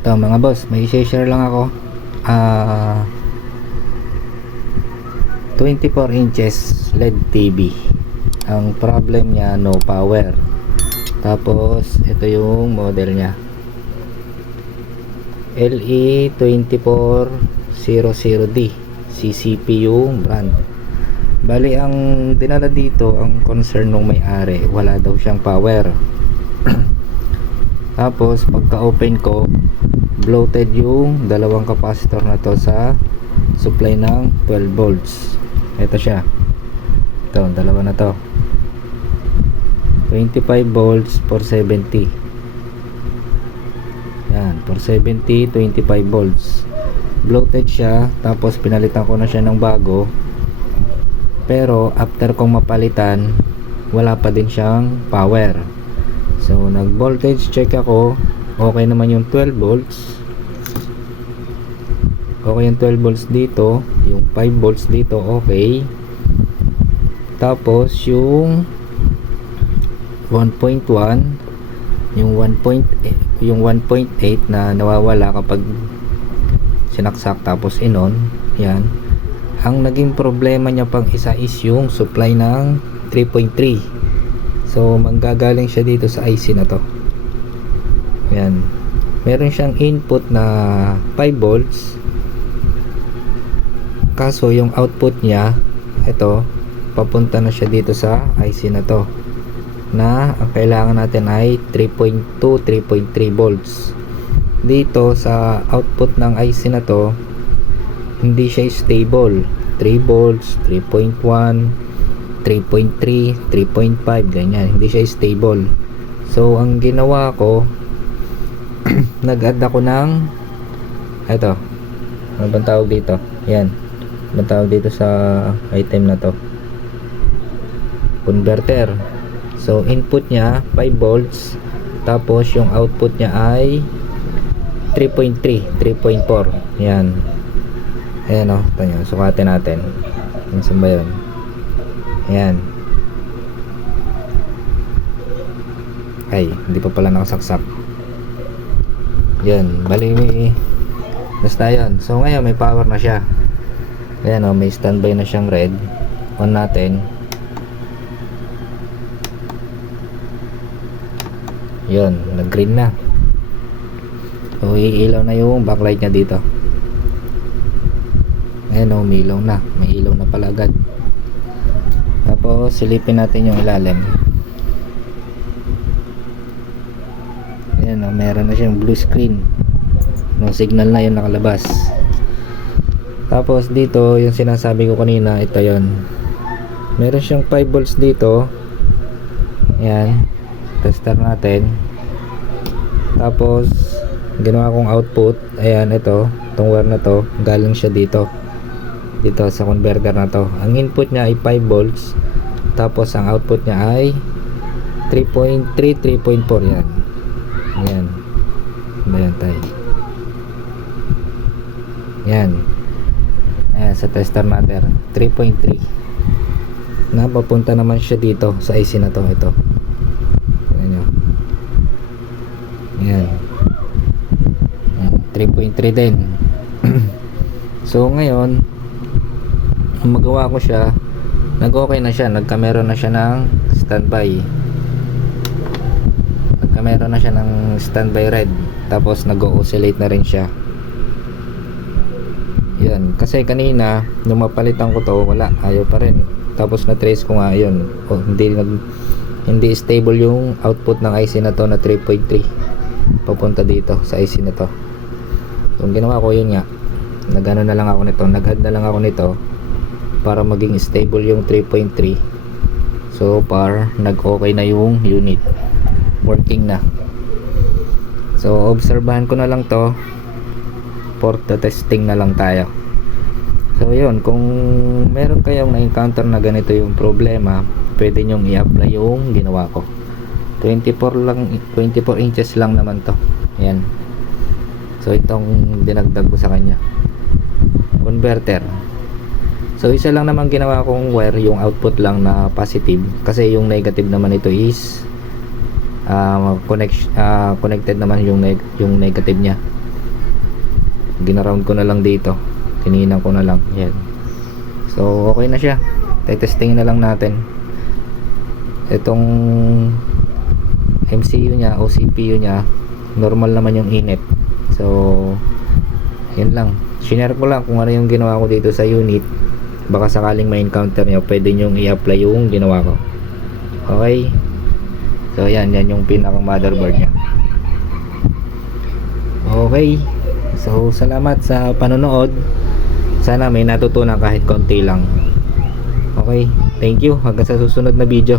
Ito mga boss, may share lang ako. 24 inches LED TV. Ang problem niya, no power. Tapos ito yung model niya, LE2400D CCP yung brand. Bali ang dinala dito, ang concern nung may-ari, wala daw siyang power. Tapos pagka open ko, bloated yung dalawang capacitor na to sa supply ng 12 volts. Ito siya, ito, dalawa na to, 25 volts 470. Yan, 470, 25 volts. Bloated siya, tapos pinalitan ko na siya ng bago. Pero after kong mapalitan, wala pa din siyang power. So nag voltage check ako, okay naman yung 12 volts. Okay yung 12 volts dito, yung 5 volts dito okay. Tapos yung 1.1, yung 1.8, yung 1.8 na nawawala kapag sinaksak tapos inon, yan. Ang naging problema niya pang isa is yung supply ng 3.3. So manggagaling siya dito sa IC na to. Yan. Meron siyang input na 5 volts. Kaso yung output niya, ito, papunta na siya dito sa IC na to. Na ang kailangan natin ay 3.2, 3.3 volts. Dito sa output ng IC na to, hindi siya stable. 3 volts, 3.1, 3.3, 3.5, ganyan. Hindi siya stable. So ang ginawa ko, nag-add ako ng ito, ano bang tawag dito? Yan, ano tawag dito sa item na to? Converter. So input niya 5 volts, tapos yung output niya ay 3.3, 3.4. Yan. Ayan o, tanyo, sukatin natin. Saan ba yun? Ayan. Ay, hindi pa pala nakasaksak. Yan, bali basta yun. So ngayon may power na siya. Ayan o, may standby na siyang red. On natin. Yun, nag green na. So iilaw na yung backlight niya dito. Ayan o, may ilaw na. May ilaw na pala agad. Tapos silipin natin yung ilalim. Ayan o, meron na siyang blue screen. No signal na yung nakalabas. Tapos dito, yung sinasabi ko kanina, ito yon. Meron siyang 5 volts dito. Ayan. Tester natin. Tapos ginawa kong output, ayan, ito, itong wire na to, galing siya dito sa converter na to. Ang input niya ay 5 volts, tapos ang output niya ay 3.3, 3.4. yan. Ayan. Ayan tayo. Yan. Ayan, sa tester natin 3.3. Napapunta naman siya dito sa IC na to. Ito. Ayan nyo. Ayan. 3.3 din. So ngayon, magawa ko siya, nag-okay na siya, nagka-meron na siya ng standby. Nagka-meron na siya ng standby red. Tapos nag-oscillate na rin siya. Yan, kasi kanina nung mapalitan ko to, wala, ayaw pa rin. Tapos na-trace ko nga yun. Hindi stable yung output ng IC na to na 3.3 papunta dito sa IC na to. So ang ginawa ko yun nga, nag-ano na lang ako nito, nag-add na lang ako nito para maging stable yung 3.3. So far nag-okay na yung unit, working na. So obserbahan ko na lang to, for the testing na lang tayo. So yun, kung meron kayong na-encounter na ganito yung problema, pwede nyong i-apply yung ginawa ko. 24 inches lang naman to. Ayan. So itong dinagdag ko sa kanya, converter. So isa lang naman ginawa kong wire, yung output lang na positive, kasi yung negative naman ito is connected naman yung negative nya. ginaround ko na lang dito, tininan ko na lang. Yan. So okay na siya, testing na lang natin itong MCU nya o CPU nya. Normal naman yung init. So yun lang, shinare ko lang kung ano yung ginawa ko dito sa unit. Baka sakaling may encounter nyo, pwede nyo i-apply yung ginawa ko. Okay, so yan yung pinaka motherboard nya. Okay, so salamat sa panonood. Sana may natutunan kahit konti lang. Okay, thank you, hanggang sa susunod na video.